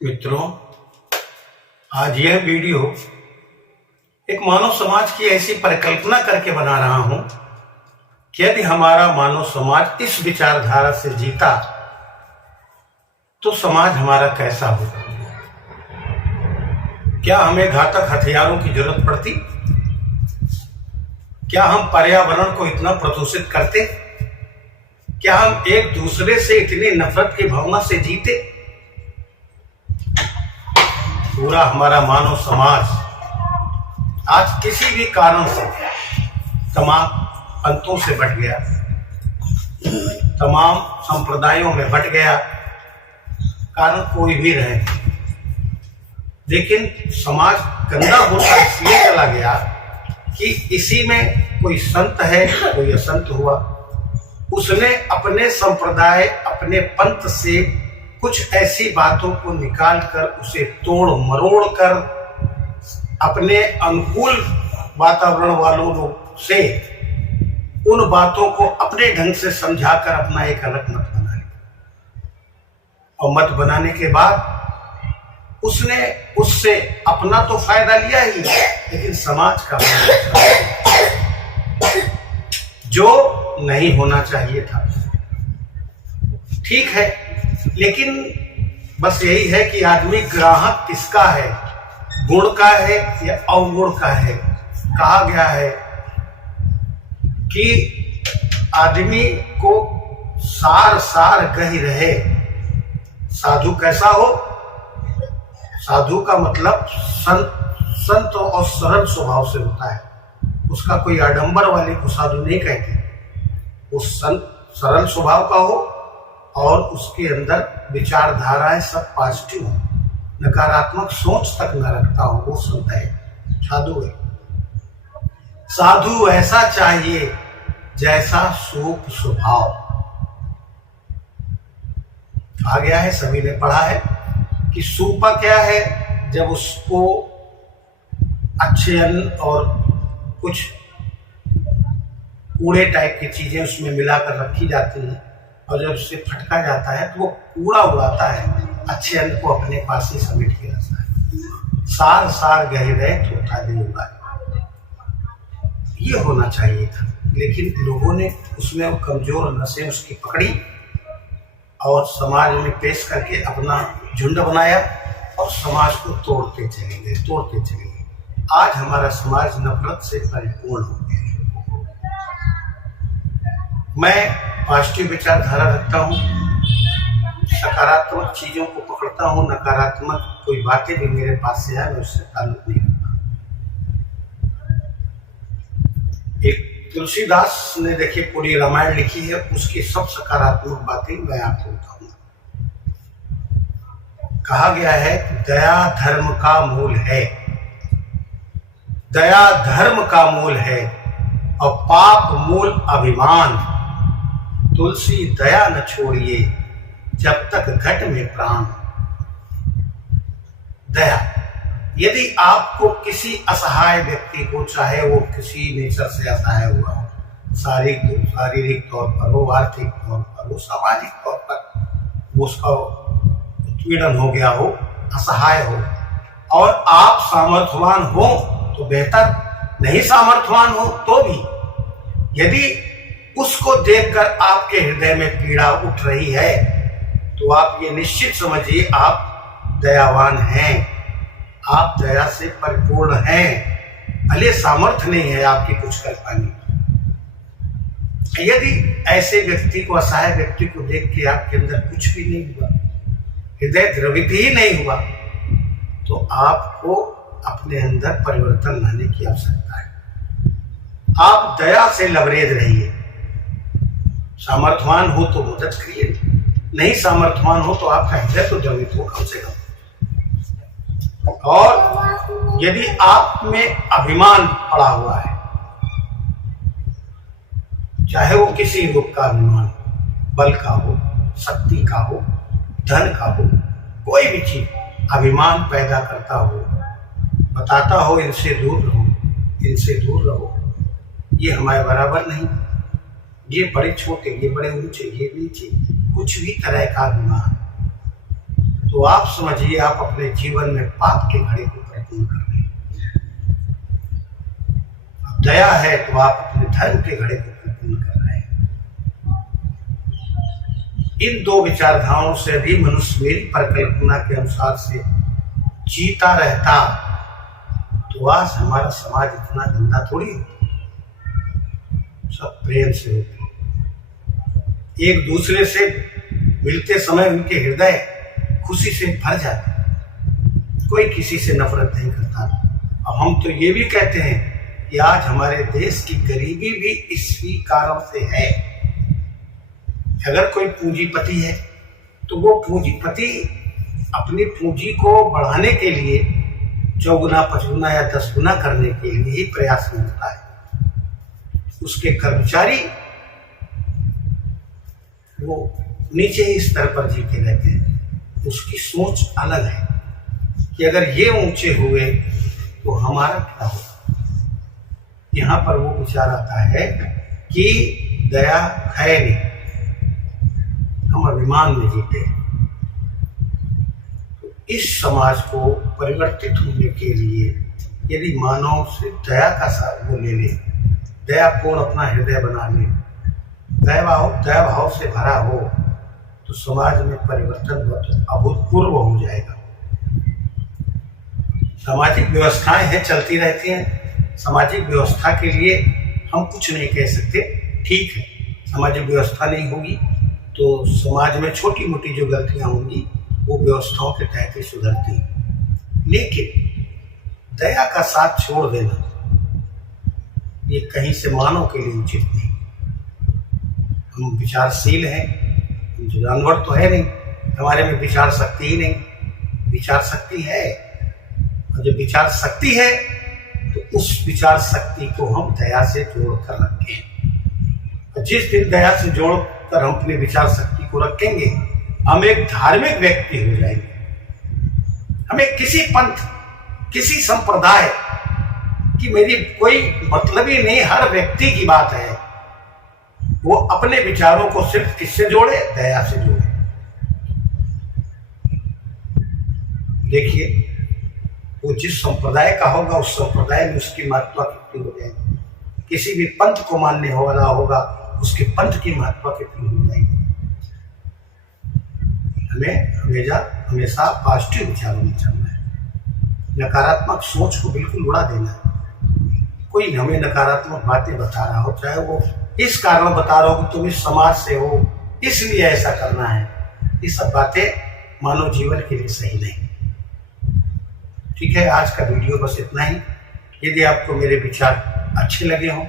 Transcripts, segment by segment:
मित्रों, आज यह वीडियो एक मानव समाज की ऐसी परिकल्पना करके बना रहा हूं कि यदि हमारा मानव समाज इस विचारधारा से जीता तो समाज हमारा कैसा होगा। क्या हमें घातक हथियारों की जरूरत पड़ती? क्या हम पर्यावरण को इतना प्रदूषित करते? क्या हम एक दूसरे से इतनी नफरत की भावना से जीते? पूरा हमारा मानव समाज आज किसी भी कारण से तमाम पंथों से बट गया, तमाम संप्रदायों में बट गया। कारण कोई भी रहे, लेकिन समाज गंदा होता इसलिए चला गया कि इसी में कोई संत है, कोई असंत हुआ। उसने अपने संप्रदाय, अपने पंथ से कुछ ऐसी बातों को निकाल कर उसे तोड़ मरोड़ कर अपने अनुकूल वातावरण वालों से उन बातों को अपने ढंग से समझाकर अपना एक अलग मत बना लिया। और मत बनाने के बाद उसने उससे अपना तो फायदा लिया ही, लेकिन समाज का जो नहीं होना चाहिए था। ठीक है, लेकिन बस यही है कि आदमी ग्राहक किसका है, गुण का है या अवगुण का है। कहा गया है कि आदमी को सार सार गही रहे। साधु कैसा हो? साधु का मतलब संत और सरल स्वभाव से होता है। उसका कोई आडंबर वाले को साधु नहीं कहते। वो संत सरल स्वभाव का हो और उसके अंदर विचारधाराएं सब पॉजिटिव हो, नकारात्मक सोच तक न रखता हो, वो संत है, साधु है। साधु ऐसा चाहिए जैसा सूप स्वभाव। कहा गया है, सभी ने पढ़ा है कि सूपा क्या है। जब उसको अच्छे अन्न और कुछ कूड़े टाइप की चीजें उसमें मिलाकर रखी जाती हैं और जब उससे फटका जाता है तो वो कूड़ा उड़ाता है, अच्छे अन्न को अपने पास ही समेट के रखता है। सार सार गहे रहे थोथा दे उड़ाए, ये होना चाहिए था। लेकिन लोगों ने उसमें वो कमजोर नसें उसकी पकड़ी और समाज में पेश करके अपना झुंड बनाया और समाज को तोड़ते चले गए। आज हमारा समाज नफरत से परिपूर्ण हो गया है। मैं पॉजिटिव विचारधारा रखता हूँ, सकारात्मक चीजों को पकड़ता हूँ, नकारात्मक कोई बातें भी मेरे पास से आए मैं उससे ताल्लुक नहीं रखता। एक तुलसीदास ने देखिए पूरी रामायण लिखी है, उसकी सब सकारात्मक बातें मैं आपको बताऊंगा। कहा गया है कि दया धर्म का मूल है, दया धर्म का मूल है और पाप मूल अभिमान। तुलसी दया न छोड़िए जब तक घट में प्राण। दया, यदि आपको किसी असहाय व्यक्ति को, चाहे वो किसी नेचर से असहाय हुआ हो, शारीरिक तौर पर हो, आर्थिक तौर पर हो, सामाजिक तौर पर वो उसका उत्पीड़न हो गया हो, असहाय हो, और आप सामर्थ्यवान हो तो बेहतर, नहीं सामर्थ्यवान हो तो भी यदि उसको देखकर आपके हृदय में पीड़ा उठ रही है तो आप ये निश्चित समझिए आप दयावान हैं, आप दया से परिपूर्ण हैं। भले सामर्थ्य नहीं है आपकी कुछ कर पाने। यदि ऐसे व्यक्ति को, असहाय व्यक्ति को देख के आपके अंदर कुछ भी नहीं हुआ, हृदय द्रवित ही नहीं हुआ, तो आपको अपने अंदर परिवर्तन लाने की आवश्यकता है। आप दया से लबरेज रहिए। सामर्थ्यवान हो तो मदद करिए, नहीं सामर्थ्यवान हो तो आपका हृदय तो द्रवित हो कम से कम। और यदि आप में अभिमान पड़ा हुआ है, चाहे वो किसी रूप का अभिमान, बल का हो, शक्ति का हो, धन का हो, कोई भी चीज अभिमान पैदा करता हो, बताता हो इनसे दूर रहो, इनसे दूर रहो, ये हमारे बराबर नहीं, ये बड़े छोटे, ये बड़े ऊंचे, ये नीचे, कुछ भी तरह का अभिमान, तो आप समझिए आप अपने जीवन में पाप के घड़े को परिपूर्ण कर रहे हैं। दया है तो आप अपने धर्म के घड़े को परिपूर्ण कर रहे हैं। इन दो विचारधाराओं से भी मनुष्य मेरी परिकल्पना के अनुसार से जीता रहता तो आज हमारा समाज इतना गंदा थोड़ी होता, सब प्रेम से होते, एक दूसरे से मिलते समय उनके हृदय खुशी से भर जाते, कोई किसी से नफरत नहीं करता। अब हम तो ये भी कहते हैं कि आज हमारे देश की गरीबी भी इसी कारण से है। अगर कोई पूंजीपति है तो वो पूंजीपति अपनी पूंजी को बढ़ाने के लिए 4 गुना 5 गुना या 10 गुना करने के लिए ही प्रयास में होता है। उसके कर्मचारी वो नीचे ही स्तर पर जीते रहते हैं। उसकी सोच अलग है कि अगर ये ऊंचे हुए तो हमारा क्या होगा। यहाँ पर वो विचार आता है कि दया है नहीं, हम अभिमान में जीते हैं। तो इस समाज को परिवर्तित होने के लिए यदि मानव से दया का साथ वो ले ले, दयापूर्ण अपना हृदय बना ले, दया भाव से भरा हो, तो समाज में परिवर्तन बहुत अभूतपूर्व हो जाएगा। सामाजिक व्यवस्थाएं हैं, चलती रहती हैं। सामाजिक व्यवस्था के लिए हम कुछ नहीं कह सकते, ठीक है। सामाजिक व्यवस्था नहीं होगी तो समाज में छोटी मोटी जो गलतियां होंगी वो व्यवस्थाओं के तहत ही सुधरती, लेकिन दया का साथ छोड़ देना ये कहीं से मानव के लिए उचित नहीं। हम विचारशील हैं, जानवर तो है नहीं, हमारे में विचार शक्ति ही नहीं। विचार शक्ति है, और जब विचार शक्ति है तो उस विचार शक्ति को हम दया से जोड़कर रखें। जिस दिन दया से जोड़कर हम अपनी विचार शक्ति को रखेंगे, हम एक धार्मिक व्यक्ति हो जाएंगे। हमें किसी पंथ, किसी संप्रदाय की मेरी कोई मतलब ही नहीं, हर व्यक्ति की बात है। वो अपने विचारों को सिर्फ किससे जोड़े, दया से जोड़े। देखिए, वो जिस संप्रदाय का होगा उस संप्रदाय में उसकी महत्ता कितनी हो जाएगी। किसी भी पंथ को मानने वाला होगा, उसके पंथ की महत्ता कितनी हो जाएगी। हमें हमेशा पॉजिटिव विचारों में चलना है, नकारात्मक सोच को बिल्कुल उड़ा देना है। कोई हमें नकारात्मक बातें बता रहा हो, चाहे वो इस कारण बता रहा हो कि तुम इस समाज से हो इसलिए ऐसा करना है, ये सब बातें मानव जीवन के लिए सही नहीं। ठीक है, आज का वीडियो बस इतना ही। यदि आपको मेरे विचार अच्छे लगे हों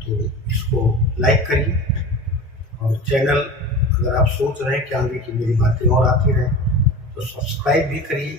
तो इसको लाइक करिए, और चैनल अगर आप सोच रहे हैं कि आगे की मेरी बातें और आती रहें तो सब्सक्राइब भी करिए।